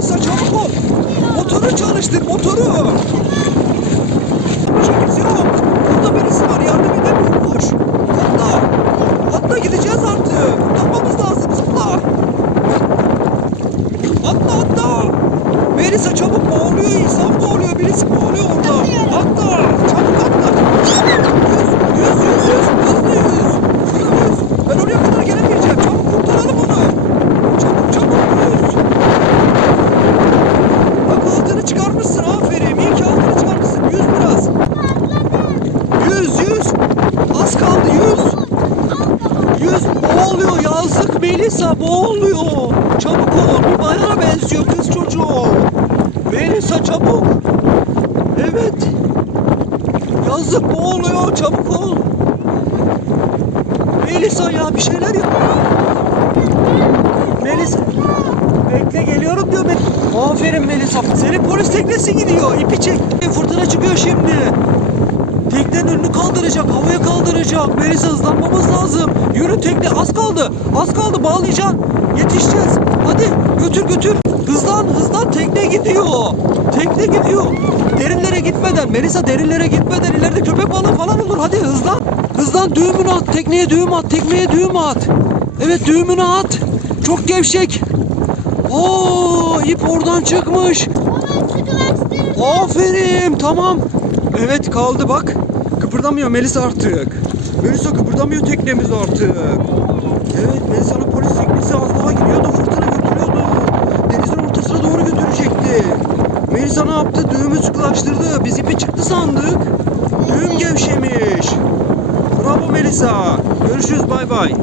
Melisa çabuk ol. Motoru çalıştır motoru. Konuşmamız yok. Burada birisi var yardım edemiyormuş. Atla. Atla gideceğiz artık. Kurtarmamız lazım. Atla. Atla atla. Melisa çabuk boğuluyor. İnsan boğuluyor. Birisi boğuluyor orada. Melisa boğuluyor. Çabuk ol. Bir bayana benziyor kız çocuğu. Melisa çabuk. Evet. Yazık boğuluyor. Çabuk ol. Melisa ya bir şeyler yap. Melisa. Bekle geliyorum diyor. Aferin Melisa. Senin polis teknesi gidiyor. İpi çek. Fırtına çıkıyor şimdi. Önünü kaldıracak, havaya kaldıracak. Melisa hızlanmamız lazım. Yürü tekne az kaldı. Az kaldı bağlayacaksın. Yetişeceğiz. Hadi götür götür. Hızlan hızlan tekne gidiyor. Tekne gidiyor. Derinlere gitmeden Melisa derinlere gitmeden ileride köpek balığı falan olur. Hadi hızlan. Hızlan düğümünü at. Tekneye düğüm at. Tekneye düğüm at. Evet düğümünü at. Çok gevşek. Oo ip oradan çıkmış. Aferin tamam. Evet kaldı bak. Kıpırdamıyor Melisa artık. Melisa kıpırdamıyor teknemiz artık. Evet Melisa'nın polis teknesi az daha gidiyordu fırtına götürüyordu. Denizin ortasına doğru götürecekti. Melisa ne yaptı? Düğümü sıkılaştırdı. Biz ipi çıktı sandık. Düğüm gevşemiş. Bravo Melisa. Görüşürüz bay bay.